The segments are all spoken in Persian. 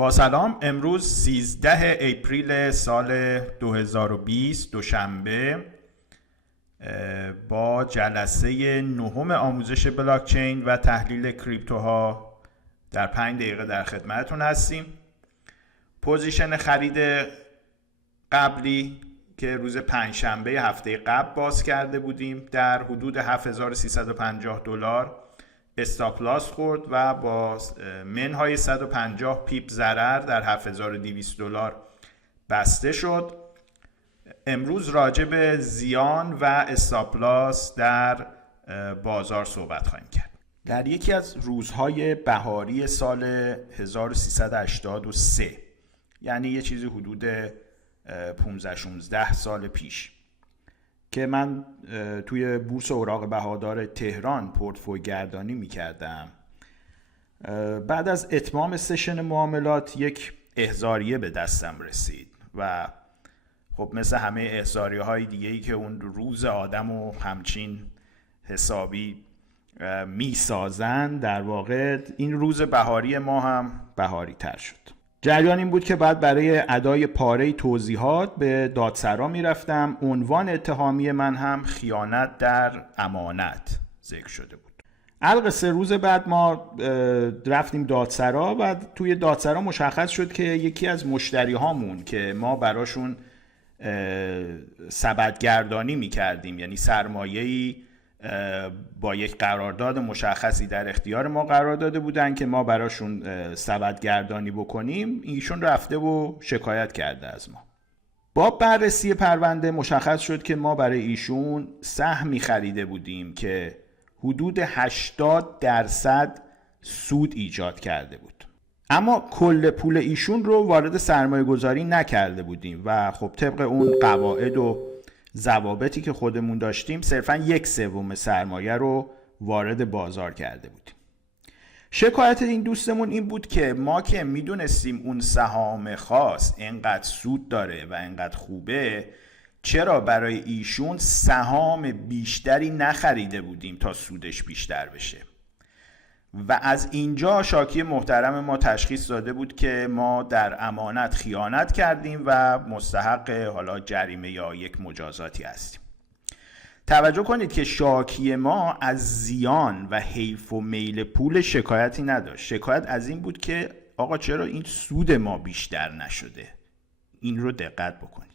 با سلام. امروز 13 اپریل سال 2020 دوشنبه با جلسه نهم آموزش بلاکچین و تحلیل کریپتوها در 5 دقیقه در خدمتتون هستیم. پوزیشن خرید قبلی که روز پنجشنبه هفته قبل باز کرده بودیم در حدود $7350 استاپ لاس خورد و با منهای 150 پیپ ضرر در $7200 بسته شد. امروز راجع به زیان و استاپ لاس در بازار صحبت خواهیم کرد. در یکی از روزهای بهاری سال 1383، یعنی یه چیزی حدود 15-16 سال پیش، که من توی بورس اوراق بهادار تهران پورتفوی گردانی میکردم، بعد از اتمام سشن معاملات یک احضاریه به دستم رسید و خب مثل همه احضاریه های دیگه‌ای که اون روز آدمو همچین حسابی میسازن، در واقع این روز بهاری ما هم بهاری تر شد. جریان این بود که بعد برای ادای پاره توضیحات به دادسرا میرفتم. عنوان اتهامی من هم خیانت در امانت ذکر شده بود. القصه روز بعد ما رفتیم دادسرا و توی دادسرا مشخص شد که یکی از مشتری هامون که ما براشون سبدگردانی میکردیم، یعنی سرمایه‌ای با یک قرارداد مشخصی در اختیار ما قرار داده بودن که ما براشون سبدگردانی بکنیم، ایشون رفته و شکایت کرده از ما. با بررسی پرونده مشخص شد که ما برای ایشون سهمی خریده بودیم که حدود 80% سود ایجاد کرده بود، اما کل پول ایشون رو وارد سرمایه گذاری نکرده بودیم و خب طبق اون قواعد و ضوابطی که خودمون داشتیم صرفاً 1/3 سرمایه رو وارد بازار کرده بودیم. شکایت این دوستمون این بود که ما که میدونستیم اون سهام خاص انقدر سود داره و انقدر خوبه، چرا برای ایشون سهام بیشتری نخریده بودیم تا سودش بیشتر بشه. و از اینجا شاکی محترم ما تشخیص داده بود که ما در امانت خیانت کردیم و مستحق حالا جریمه یا یک مجازاتی هستیم. توجه کنید که شاکی ما از زیان و حیف و میل پول شکایتی نداشت. شکایت از این بود که آقا چرا این سود ما بیشتر نشده. این رو دقت بکنید.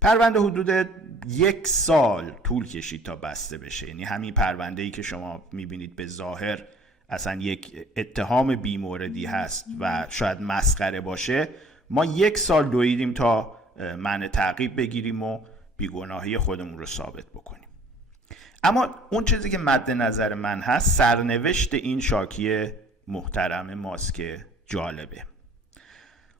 پرونده حدود 1 سال طول کشید تا بسته بشه. یعنی همین پرونده‌ای که شما میبینید به ظاهر اصلا یک اتهام بیموردی هست و شاید مسخره باشه، ما 1 سال دویدیم تا منع تعقیب بگیریم و بیگناهی خودمون رو ثابت بکنیم. اما اون چیزی که مد نظر من هست، سرنوشت این شاکی محترم ماست که جالبه.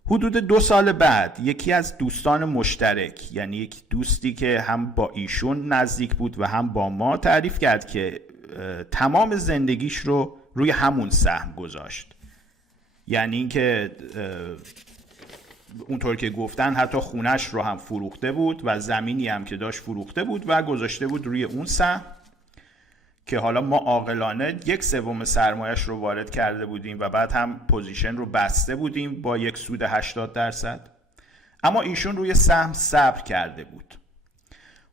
حدود 2 سال بعد یکی از دوستان مشترک، یعنی یک دوستی که هم با ایشون نزدیک بود و هم با ما، تعریف کرد که تمام زندگیش رو روی همون سهم گذاشت. یعنی اینکه اونطور که گفتن حتی خونش رو هم فروخته بود و زمینی هم که داشت فروخته بود و گذاشته بود روی اون سهم، که حالا ما عاقلانه 1/3 سرمایش رو وارد کرده بودیم و بعد هم پوزیشن رو بسته بودیم با یک سود 80%. اما ایشون روی سهم صبر کرده بود.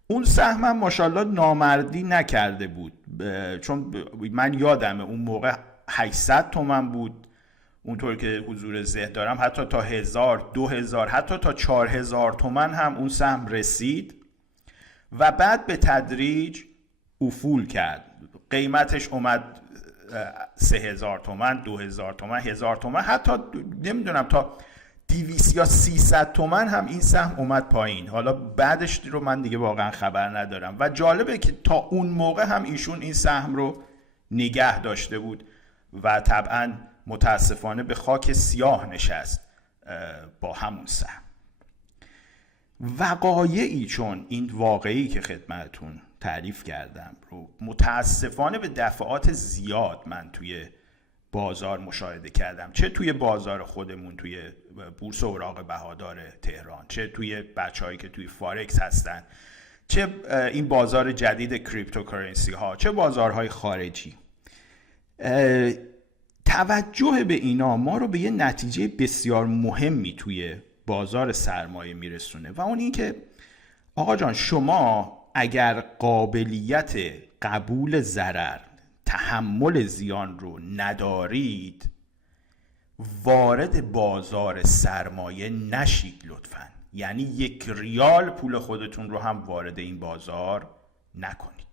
اون سهم هم ماشاءالله نامردی نکرده بود، چون من یادمه اون موقع 800 تومن بود. اونطور که حضور ذهن دارم حتی تا 1000 2000 حتی تا 4000 تومن هم اون سهم رسید و بعد به تدریج افول کرد. قیمتش اومد 3000 تومن، 2000 تومن، 1000 تومن، حتی نمیدونم تا 200 یا 300 تومن هم این سهم اومد پایین. حالا بعدش رو من دیگه واقعا خبر ندارم. و جالبه که تا اون موقع هم ایشون این سهم رو نگه داشته بود و طبعا متاسفانه به خاک سیاه نشست با همون سهم. وقایعی چون این واقعی که خدمتتون تعریف کردم رو متاسفانه به دفعات زیاد من توی بازار مشاهده کردم، چه توی بازار خودمون توی بورس اوراق بهادار تهران، چه توی بچه‌هایی که توی فارکس هستن، چه این بازار جدید کریپتوکارنسی ها، چه بازارهای خارجی. توجه به اینا ما رو به یه نتیجه بسیار مهمی توی بازار سرمایه میرسونه و اون این که آقا جان، شما اگر قابلیت قبول ضرر، تحمل زیان رو ندارید، وارد بازار سرمایه نشید لطفاً. یعنی 1 ریال پول خودتون رو هم وارد این بازار نکنید.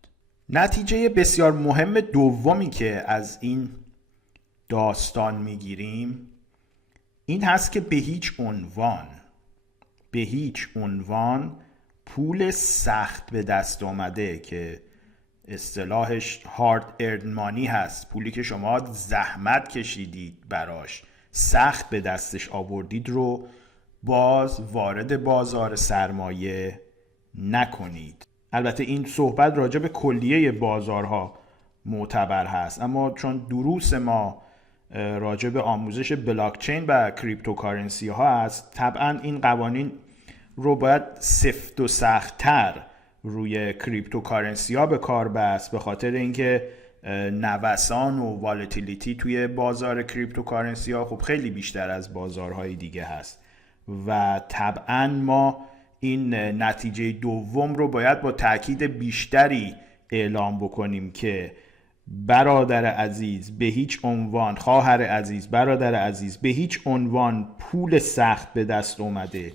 نتیجه بسیار مهم دومی که از این داستان میگیریم این هست که به هیچ عنوان پول سخت به دست آمده که اصطلاحش hard earned money هست، پولی که شما زحمت کشیدید براش، سخت به دستش آوردید، رو باز وارد بازار سرمایه نکنید. البته این صحبت راجع به کلیه بازارها معتبر هست، اما چون دروس ما راجع به آموزش بلاکچین و کریپتوکارنسی ها هست، طبعا این قوانین رو باید سفت و سخت‌تر روی کریپتوکارنسی ها به کار بست، به خاطر اینکه نوسان و والتیلیتی توی بازار کریپتوکارنسی ها خب خیلی بیشتر از بازارهای دیگه هست و طبعا ما این نتیجه دوم رو باید با تاکید بیشتری اعلام بکنیم که برادر عزیز به هیچ عنوان، خواهر عزیز، برادر عزیز، به هیچ عنوان پول سخت به دست اومده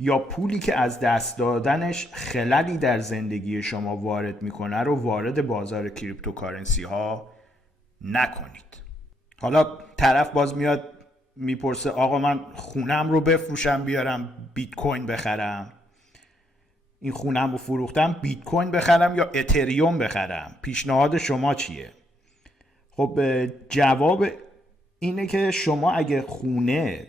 یا پولی که از دست دادنش خللی در زندگی شما وارد میکنه رو وارد بازار کریپتوکارنسی ها نکنید. حالا طرف باز میاد میپرسه آقا من خونم رو بفروشم بیارم بیت کوین بخرم، این خونم رو فروختم بیت کوین بخرم یا اتریوم بخرم، پیشنهاد شما چیه؟ خب جواب اینه که شما اگه خونه،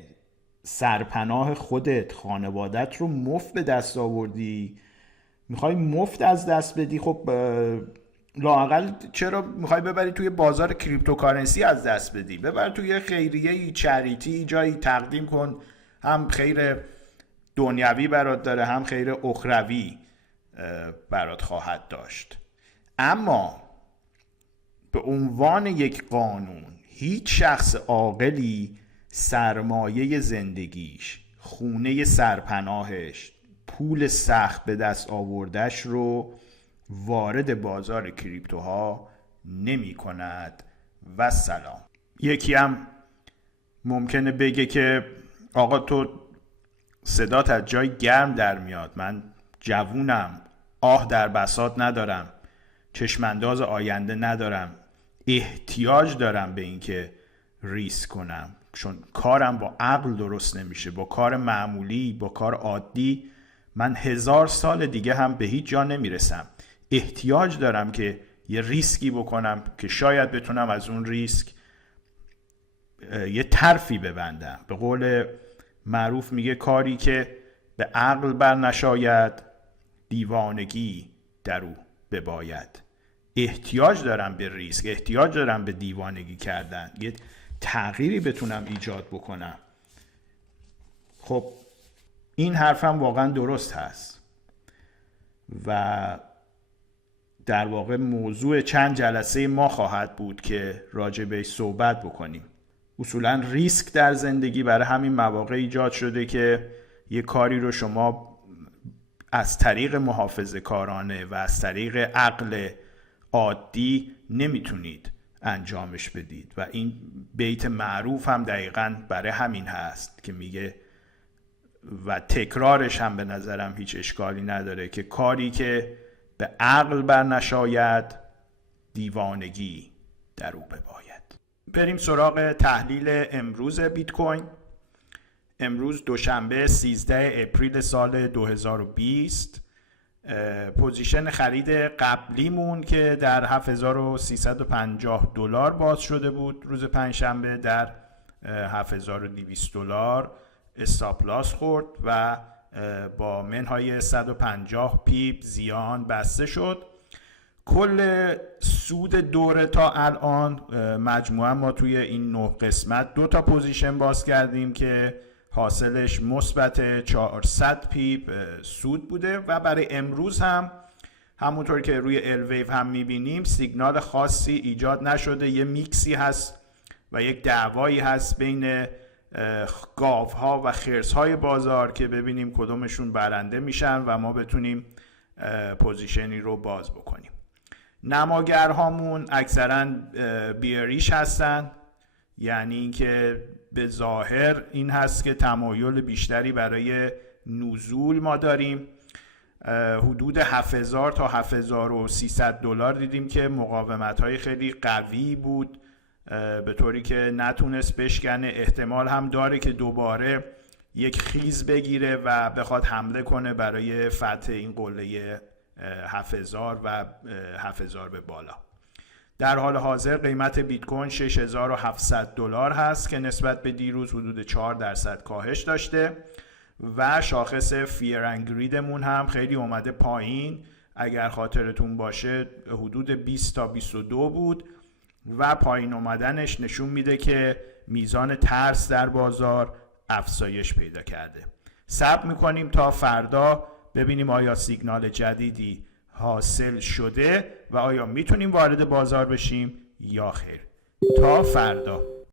سرپناه خودت، خانوادت رو مفت به دست آوردی، میخوای مفت از دست بدی، خب لااقل چرا میخوای ببری توی بازار کریپتوکارنسی از دست بدی؟ ببر توی خیریه، چریتی، جایی تقدیم کن، هم خیر دنیوی برات داره هم خیر اخروی برات خواهد داشت. اما به عنوان یک قانون هیچ شخص عاقلی سرمایه زندگیش، خونه سرپناهش، پول سخت به دست آوردش رو وارد بازار کریپتوها نمی کند. و سلام. یکی هم ممکنه بگه که آقا تو صدات از جای گرم در میاد، من جوونم، آه در بساط ندارم، چشمانداز آینده ندارم، احتیاج دارم به این که ریسک کنم، چون کارم با عقل درست نمیشه، با کار معمولی، با کار عادی من 1000 سال دیگه هم به هیچ جا نمیرسم. احتیاج دارم که یه ریسکی بکنم که شاید بتونم از اون ریسک یه طرفی ببندم. به قول معروف میگه کاری که به عقل بر نشاید، دیوانگی در او بباید. احتیاج دارم به ریسک، احتیاج دارم به دیوانگی کردن، یه تغییری بتونم ایجاد بکنم. خب این حرفم واقعا درست هست و در واقع موضوع چند جلسه ما خواهد بود که راجع بهش صحبت بکنیم. اصولا ریسک در زندگی برای همین مواقع ایجاد شده که یه کاری رو شما از طریق محافظه کارانه و از طریق عقل عادی نمیتونید انجامش بدید و این بیت معروف هم دقیقاً برای همین هست که میگه و تکرارش هم به نظرم هیچ اشکالی نداره که کاری که به عقل بر نشاید، دیوانگی در او بباید. بریم سراغ تحلیل امروز بیت کوین. امروز دوشنبه 13 اپریل سال 2020 پوزیشن خرید قبلیمون که در 7350 دلار باز شده بود روز پنجشنبه در 7200 دلار استاپ لاس خورد و با منهای 150 پیپ زیان بسته شد. کل سود دوره تا الان مجموعا ما توی این 9 قسمت 2 تا پوزیشن باز کردیم که حاصلش مثبت 400 پیپ سود بوده و برای امروز هم همونطور که روی الویو هم میبینیم سیگنال خاصی ایجاد نشده. یه میکسی هست و یک دعوایی هست بین گاوها و خرسهای بازار که ببینیم کدومشون برنده میشن و ما بتونیم پوزیشنی رو باز بکنیم. نماگرهامون اکثرا بیریش هستن، یعنی اینکه به ظاهر این هست که تمایل بیشتری برای نزول ما داریم. حدود 7000 تا 7300 دلار دیدیم که مقاومت‌های خیلی قوی بود، به طوری که نتونست بشکنه. احتمال هم داره که دوباره یک خیز بگیره و بخواد حمله کنه برای فتح این قله 7000 و 7000 به بالا. در حال حاضر قیمت بیت کوین 6700 دلار هست که نسبت به دیروز حدود 4% کاهش داشته و شاخص فیر اند گریدمون هم خیلی اومده پایین. اگر خاطرتون باشه حدود 20 تا 22 بود و پایین اومدنش نشون میده که میزان ترس در بازار افزایش پیدا کرده. صبر میکنیم تا فردا ببینیم آیا سیگنال جدیدی حاصل شده و آیا میتونیم وارد بازار بشیم یا خیر. تا فردا.